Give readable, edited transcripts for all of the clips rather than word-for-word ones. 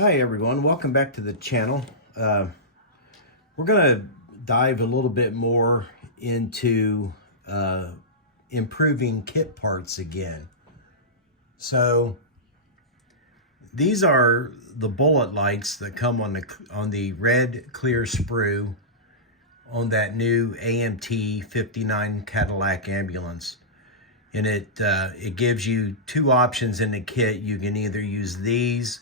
Hi everyone, welcome back to the channel. We're going to dive a little bit more into improving kit parts again. So these are the bullet lights that come on the red clear sprue on that new AMT 59 Cadillac ambulance. And it gives you two options in the kit. You can either use these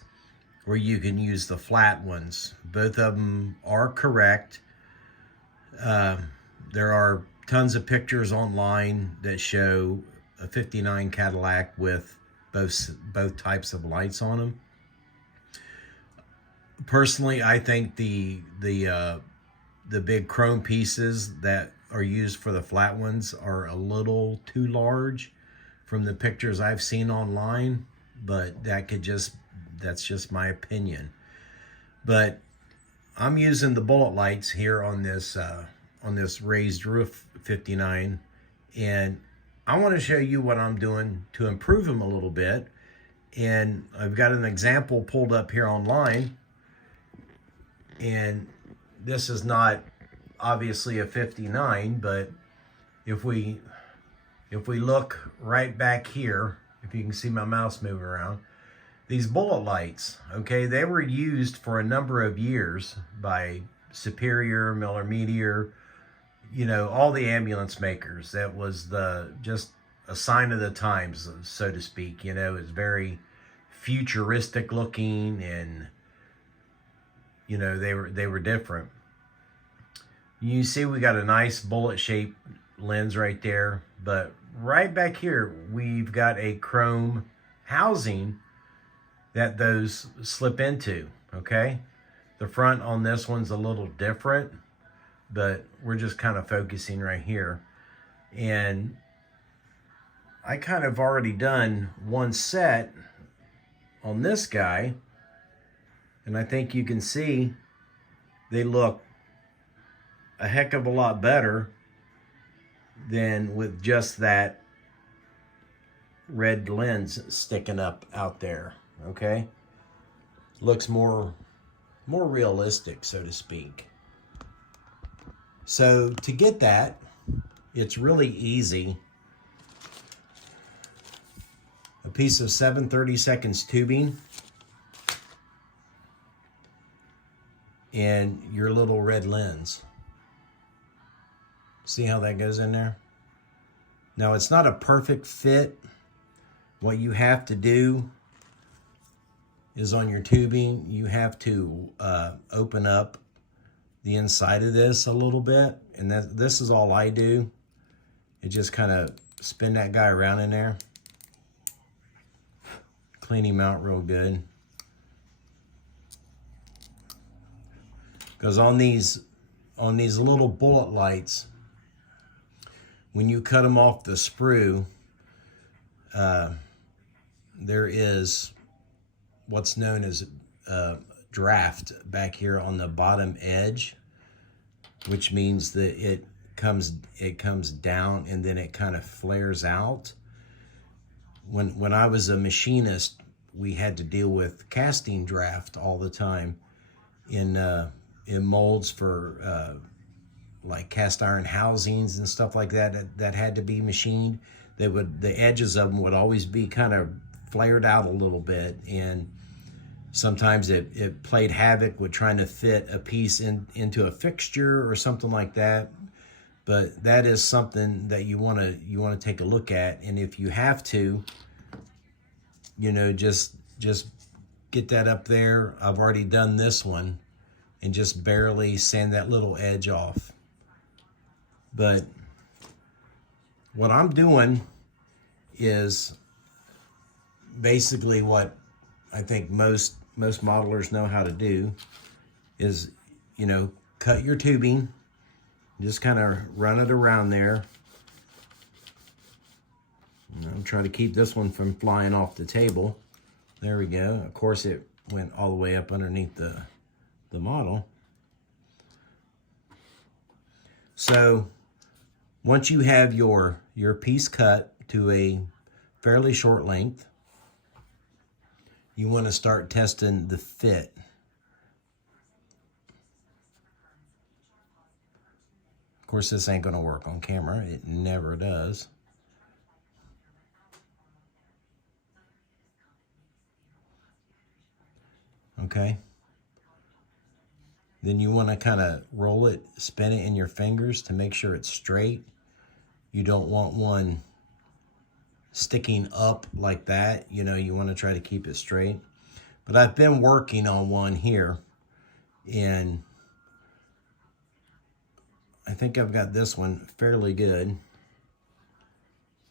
or you can use the flat ones. Both of them are correct. There are tons of pictures online that show a 59 Cadillac with both types of lights on them. Personally, I think the big chrome pieces that are used for the flat ones are a little too large from the pictures I've seen online, but that's just my opinion. But I'm using the bullet lights here on this raised roof 59, and I want to show you what I'm doing to improve them a little bit. And I've got an example pulled up here online, and this is not obviously a 59, but if we look right back here, if you can see my mouse moving around, these bullet lights, okay, they were used for a number of years by Superior, Miller Meteor, you know, all the ambulance makers. That was just a sign of the times, so to speak. You know, it's very futuristic looking, and you know, they were different. You see we got a nice bullet shaped lens right there, but right back here we've got a chrome housing that those slip into, okay? The front on this one's a little different, but we're just kind of focusing right here. And I kind of already done one set on this guy, and I think you can see they look a heck of a lot better than with just that red lens sticking up out there. Okay, looks more realistic, so to speak. So to get that, it's really easy. A piece of 7/32 tubing and your little red lens. See how that goes in there? Now, it's not a perfect fit. What you have to do is on your tubing, you have to open up the inside of this a little bit. And this is all I do. It just kind of spin that guy around in there. Clean him out real good. Because on these little bullet lights, when you cut them off the sprue, there is what's known as draft back here on the bottom edge, which means that it comes down and then it kind of flares out. When I was a machinist, we had to deal with casting draft all the time in molds for like cast iron housings and stuff like that had to be machined. The edges of them would always be kind of flared out a little bit, and sometimes it played havoc with trying to fit a piece into a fixture or something like that. But that is something that you want to take a look at, and if you have to, you know, just get that up there. I've already done this one, and just barely sand that little edge off. But what I'm doing is basically what I think most modelers know how to do is, you know, cut your tubing, just kind of run it around there. I'm trying to keep this one from flying off the table. There we go. Of course, it went all the way up underneath the model. So once you have your piece cut to a fairly short length, you want to start testing the fit. Of course, this ain't going to work on camera. It never does. Okay. Then you want to kind of roll it, spin it in your fingers to make sure it's straight. You don't want one sticking up like that. You know, you want to try to keep it straight. But I've been working on one here, and I think I've got this one fairly good.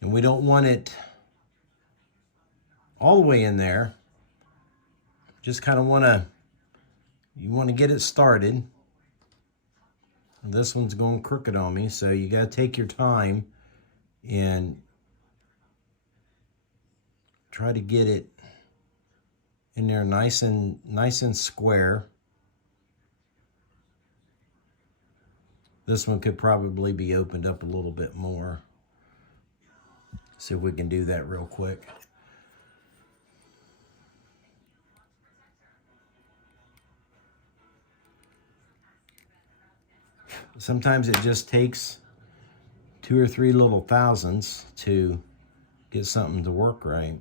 And we don't want it all the way in there. Just kind of you want to get it started. This one's going crooked on me, so you got to take your time and try to get it in there nice and square. This one could probably be opened up a little bit more. See if we can do that real quick. Sometimes it just takes 2 or 3 little thousandths to get something to work right.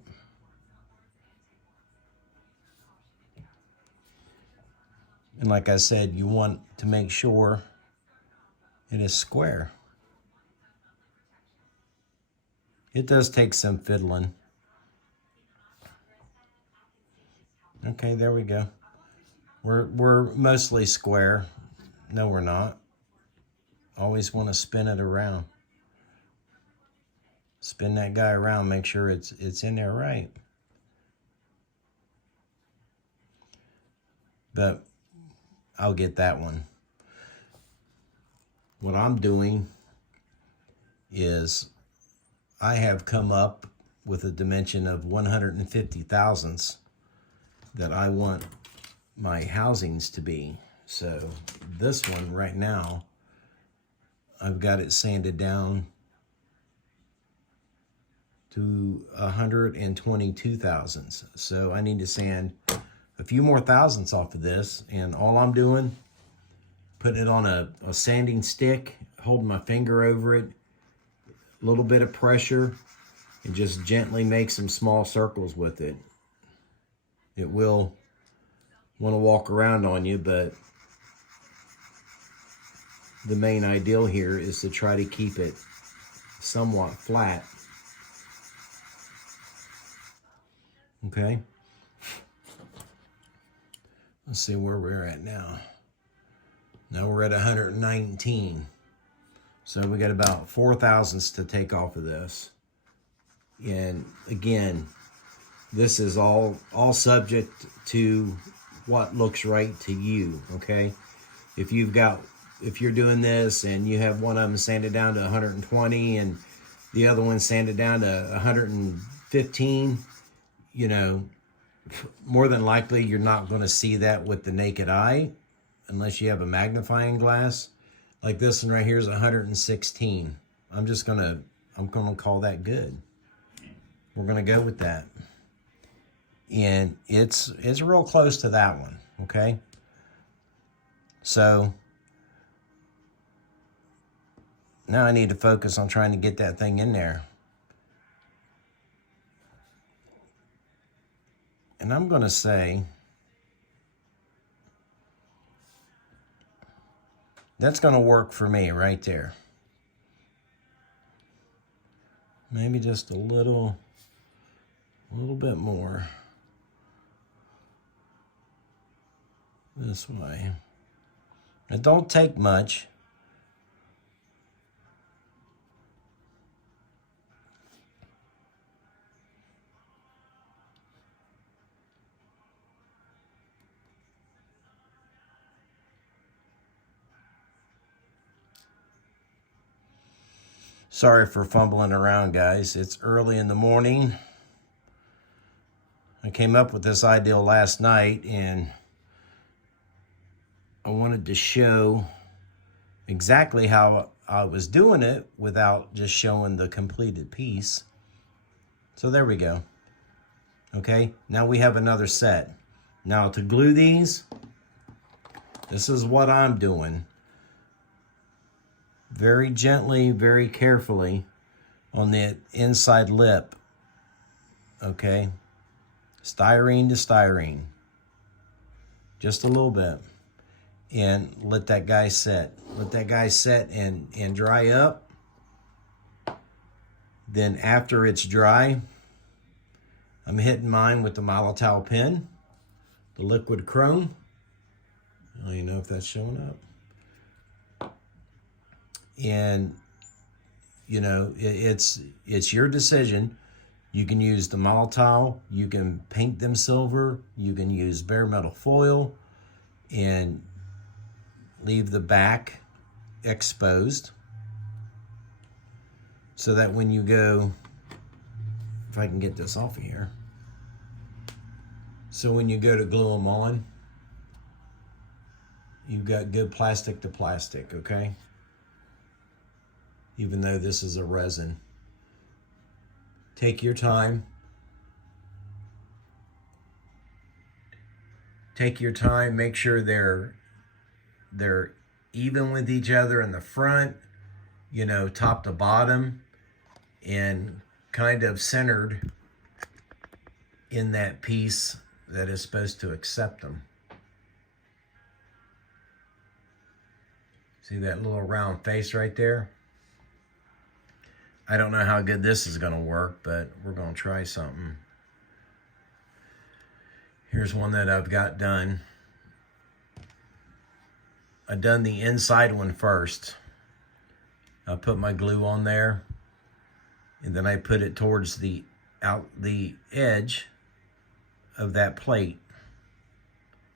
And like I said, you want to make sure it is square. It does take some fiddling. Okay, there we go. We're mostly square. No, we're not. Always want to spin it around. Spin that guy around, make sure it's in there right. But I'll get that one. What I'm doing is I have come up with a dimension of 150 thousandths that I want my housings to be. So this one right now, I've got it sanded down to 122 thousandths. So I need to sand a few more thousandths off of this, and all I'm doing, putting it on a sanding stick, holding my finger over it, a little bit of pressure, and just gently make some small circles with it. It will want to walk around on you, but the main ideal here is to try to keep it somewhat flat. Okay. Let's see where we're at now. Now we're at 119. So we got about 4 thousandths to take off of this. And again, this is all subject to what looks right to you, okay? If you're doing this and you have one of them sanded down to 120 and the other one sanded down to 115, you know, more than likely you're not going to see that with the naked eye unless you have a magnifying glass. Like this one right here is 116. I'm going to call that good. We're going to go with that. And it's real close to that one, okay? So now I need to focus on trying to get that thing in there. And I'm going to say that's going to work for me right there. Maybe just a little bit more this way. It don't take much. Sorry for fumbling around, guys. It's early in the morning. I came up with this idea last night, and I wanted to show exactly how I was doing it without just showing the completed piece. So there we go. Okay, now we have another set. Now to glue these, this is what I'm doing. Very gently, very carefully on the inside lip. Okay, styrene to styrene. Just a little bit. And let that guy set. Let that guy set and dry up. Then after it's dry, I'm hitting mine with the Molotow pen, the liquid chrome. I don't even know if that's showing up. And, you know, it's your decision. You can use the Molotow, you can paint them silver, you can use bare metal foil and leave the back exposed so that when you go, if I can get this off of here, so when you go to glue them on, you've got good plastic to plastic, okay? Even though this is a resin. Take your time. Take your time, make sure they're even with each other in the front, you know, top to bottom, and kind of centered in that piece that is supposed to accept them. See that little round face right there? I don't know how good this is gonna work, but we're gonna try something. Here's one that I've got done. I've done the inside one first. I put my glue on there, and then I put it towards the edge of that plate,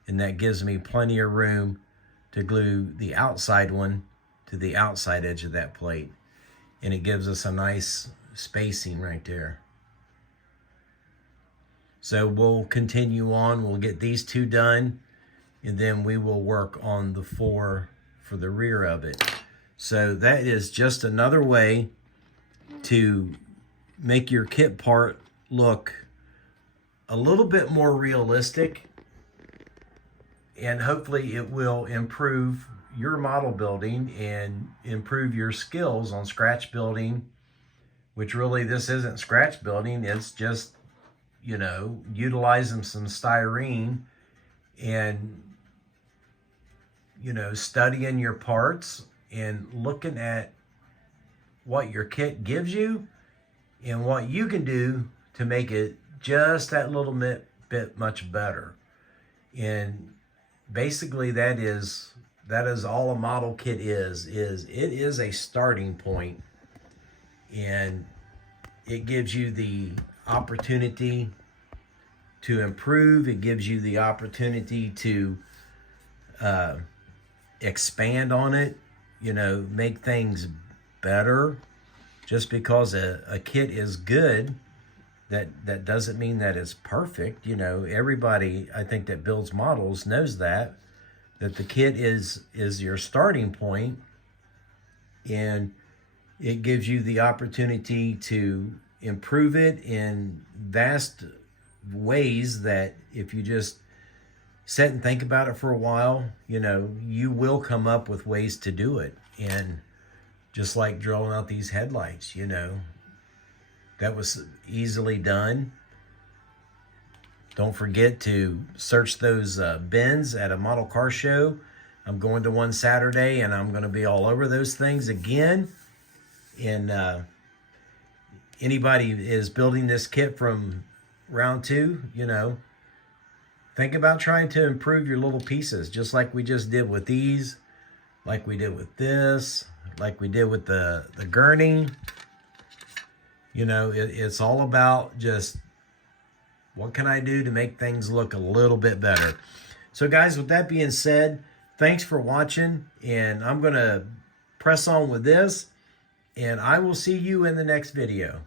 and that gives me plenty of room to glue the outside one to the outside edge of that plate, and it gives us a nice spacing right there. So we'll continue on. We'll get these two done, and then we will work on the 4 for the rear of it. So that is just another way to make your kit part look a little bit more realistic, and hopefully it will improve your model building and improve your skills on scratch building, which really this isn't scratch building, it's just, you know, utilizing some styrene and, you know, studying your parts and looking at what your kit gives you and what you can do to make it just that little bit much better. And basically that is all a model kit is it is a starting point, and it gives you the opportunity to improve. It gives you the opportunity to expand on it, you know, make things better. Just because a kit is good, that doesn't mean that it's perfect. You know, everybody, I think, that builds models knows that the kit is your starting point, and it gives you the opportunity to improve it in vast ways that if you just sit and think about it for a while, you know, you will come up with ways to do it. And just like drilling out these headlights, you know, that was easily done. Don't forget to search those bins at a model car show. I'm going to one Saturday, and I'm going to be all over those things again. And anybody is building this kit from round 2, you know, think about trying to improve your little pieces, just like we just did with these, like we did with this, like we did with the gurney. You know, it's all about just what can I do to make things look a little bit better. So guys, with that being said, thanks for watching, and I'm going to press on with this, and I will see you in the next video.